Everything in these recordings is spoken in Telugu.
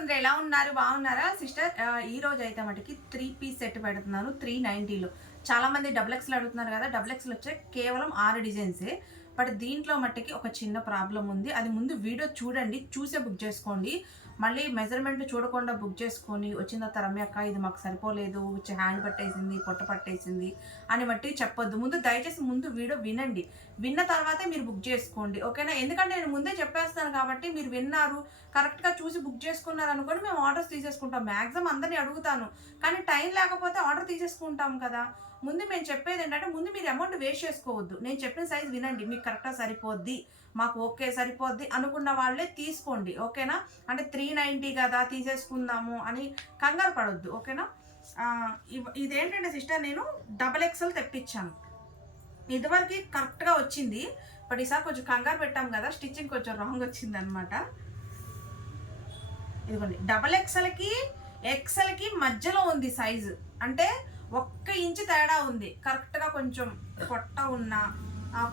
అందరూ ఎలా ఉన్నారు? బాగున్నారా సిస్టర్? ఈ రోజు అయితే మటుకి 3 పీస్ సెట్ పెడుతున్నాను 390లో. చాలా మంది డబుల్ ఎక్స్ఎల్ అడుగుతున్నారు కదా. డబుల్ ఎక్స్ఎల్ వచ్చే కేవలం 6 డిజైన్సే. బట్ దీంట్లో మట్టుకి ఒక చిన్న ప్రాబ్లం ఉంది. అది ముందు వీడియో చూడండి, చూసే బుక్ చేసుకోండి. మళ్ళీ మెజర్మెంట్లు చూడకుండా బుక్ చేసుకొని వచ్చిన తర్వాత రమ్యక్క ఇది మాకు సరిపోలేదు, హ్యాండ్ పట్టేసింది, పొట్ట పట్టేసింది అని బట్టి చెప్పొద్దు. ముందు దయచేసి ముందు వీడియో వినండి. విన్న తర్వాతే మీరు బుక్ చేసుకోండి, ఓకేనా? ఎందుకంటే నేను ముందే చెప్పేస్తాను కాబట్టి మీరు విన్నారు, కరెక్ట్గా చూసి బుక్ చేసుకున్నారు అనుకోండి, మేము ఆర్డర్స్ తీసేసుకుంటాం. మ్యాక్సిమం అందరినీ అడుగుతాను, కానీ టైం లేకపోతే ఆర్డర్ తీసేసుకుంటాం కదా. ముందు మేము చెప్పేది ఏంటంటే, ముందు మీరు అమౌంట్ వేస్ట్ చేసుకోవద్దు. నేను చెప్పిన సైజ్ వినండి, మీకు కరెక్ట్గా సరిపోద్ది, మాకు ఓకే సరిపోద్ది అనుకున్న వాళ్ళే తీసుకోండి, ఓకేనా? అంటే 390 కదా తీసేసుకుందాము అని కంగారు పడొద్దు, ఓకేనా? ఇదేంటంటే సిస్టర్, నేను డబల్ ఎక్స్ఎల్ తెప్పించాను. ఇదివరకు కరెక్ట్గా వచ్చింది, బట్ ఈసారి కొంచెం కంగారు పెట్టాం కదా, స్టిచ్చింగ్ కొంచెం రాంగ్ వచ్చింది అనమాట. ఇదిగోండి, డబల్ ఎక్సెల్కి మధ్యలో ఉంది సైజు, అంటే 1 ఇంచు తేడా ఉంది. కరెక్ట్గా కొంచెం పొట్ట ఉన్నా,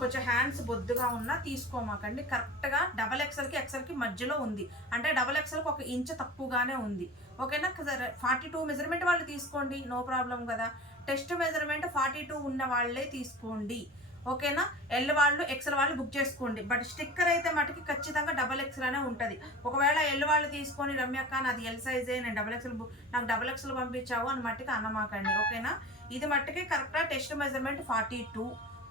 కొంచెం హ్యాండ్స్ బొద్దుగా ఉన్నా తీసుకోమాకండి. కరెక్ట్గా డబల్ ఎక్సెల్కి మధ్యలో ఉంది, అంటే డబల్ ఎక్సెల్కి 1 ఇంచు తక్కువగానే ఉంది, ఓకేనా? 42 మెజర్మెంట్ వాళ్ళు తీసుకోండి, నో ప్రాబ్లం కదా. టెస్ట్ మెజర్మెంట్ 42 ఉన్న వాళ్ళే తీసుకోండి, ఓకేనా? ఎల్ వాళ్ళు ఎక్సెల్ వాళ్ళు బుక్ చేసుకోండి. బట్ స్టిక్కర్ అయితే మటుకి ఖచ్చితంగా డబల్ ఎక్సెల్ అనే ఉంటుంది. ఒకవేళ ఎల్ వాళ్ళు తీసుకొని రమ్యక్క నాది ఎల్ సైజే, నేను నాకు డబల్ ఎక్సెల్ పంపించావు అని మట్టుకి అన్నమాకండి, ఓకేనా? ఇది మట్టుకి కరెక్ట్గా టెస్ట్ మెజర్మెంట్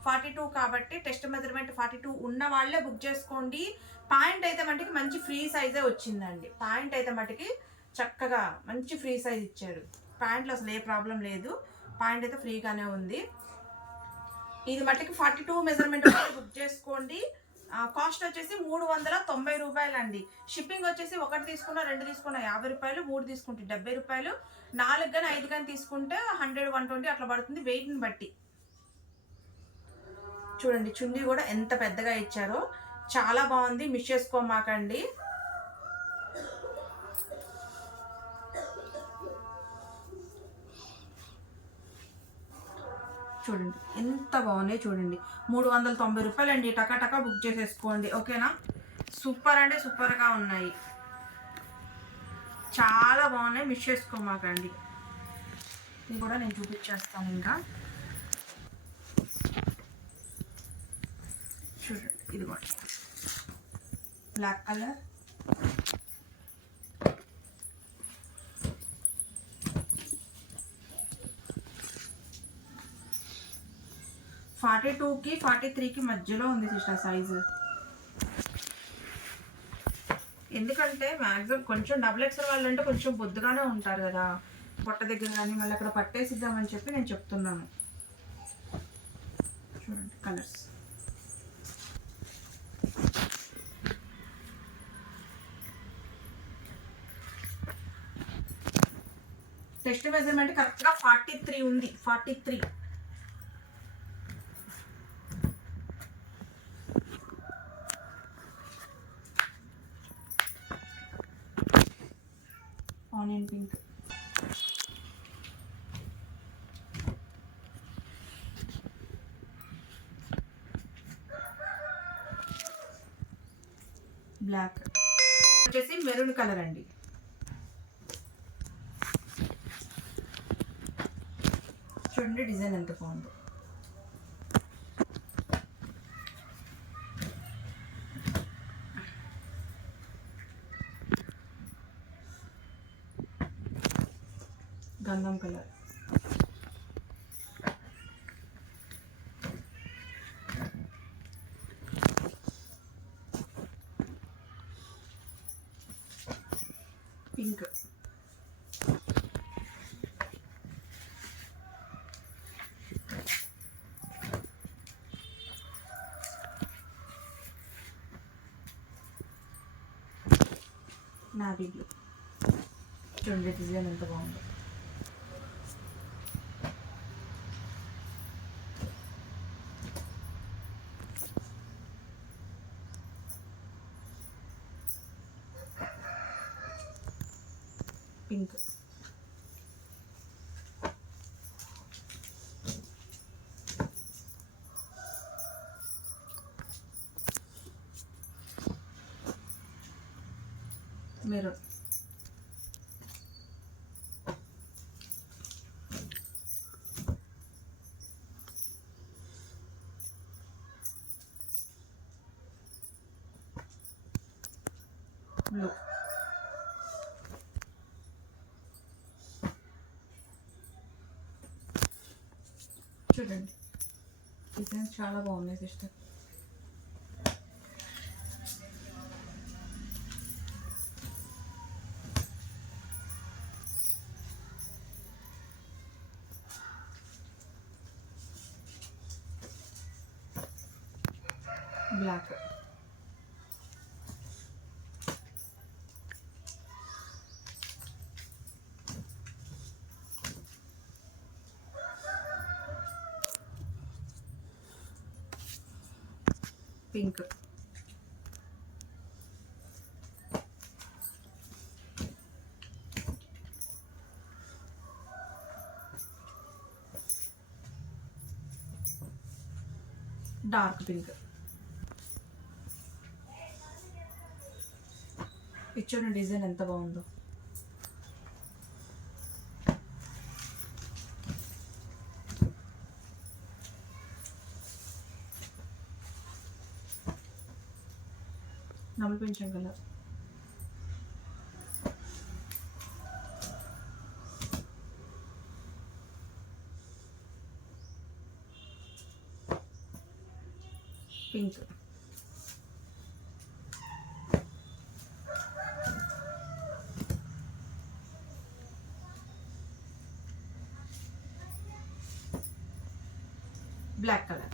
42 కాబట్టి టెస్ట్ మెజర్మెంట్ 42 ఉన్న వాళ్ళే బుక్ చేసుకోండి. ప్యాంట్ అయితే మటుకి మంచి ఫ్రీ సైజే వచ్చిందండి. ప్యాంట్ అయితే మటుకి చక్కగా మంచి ఫ్రీ సైజ్ ఇచ్చారు. ప్యాంట్లో అసలు ఏ ప్రాబ్లం లేదు, ప్యాంట్ అయితే ఫ్రీగానే ఉంది. ఇది మట్టుకి 42 మెజర్మెంట్ బుక్ చేసుకోండి. కాస్ట్ వచ్చేసి 390 రూపాయలు అండి. షిప్పింగ్ వచ్చేసి 1 తీసుకున్నా 2 తీసుకున్నా 50 రూపాయలు, 3 తీసుకుంటే 70 రూపాయలు, 4 కానీ 5 కానీ తీసుకుంటే 100, 120 అట్లా పడుతుంది వెయిట్ని బట్టి. చూడండి చున్నీ కూడా ఎంత పెద్దగా ఇచ్చారో, చాలా బాగుంది, మిస్ చేసుకోమాకండి. చూడండి ఎంత బాగున్నాయి, చూడండి 390 రూపాయలు అండి. టకా బుక్ చేసేసుకోండి, ఓకేనా? సూపర్ అంటే సూపర్గా ఉన్నాయి, చాలా బాగున్నాయి, మిస్ చేసుకోమాకండి. ఇది కూడా నేను చూపించేస్తాను. ఇంకా చూడండి, ఇది కూడా బ్లాక్ కలర్, కి 43కి మధ్యలో ఉంది సిస్టర్ సైజు. ఎందుకంటే మ్యాక్సిమం కొంచెం డబుల్ ఎక్స్ఎల్ వాళ్ళు అంటే కొంచెం బొద్దుగానే ఉంటారు కదా, పొట్ట దగ్గర కానీ మళ్ళీ అక్కడ పట్టేసిద్దామని చెప్పి నేను చెప్తున్నాను. చూడండి కలర్స్, టెస్ట్ మెజర్మెంట్ కరెక్ట్గా 43 ఉంది, 43. ఆనియన్ పింక్, బ్లాక్ వచ్చేసి మెరూన్ కలర్ అండి. చూడండి డిజైన్ ఎంత బాగుందో. గంధం కలర్, పింక్, నావీ బ్లూ. చూడండి డిజైన్ ఎంత బాగుందో. పింక్, మెరూన్, చూడండి డిజైన్స్ చాలా బాగున్నాయి sister. Black, pink, dark pink. ఇచ్చిన డిజైన్ ఎంత బాగుందో. నమలు పెంచాం కలర్, పింక్, బ్లాక్ కలర్.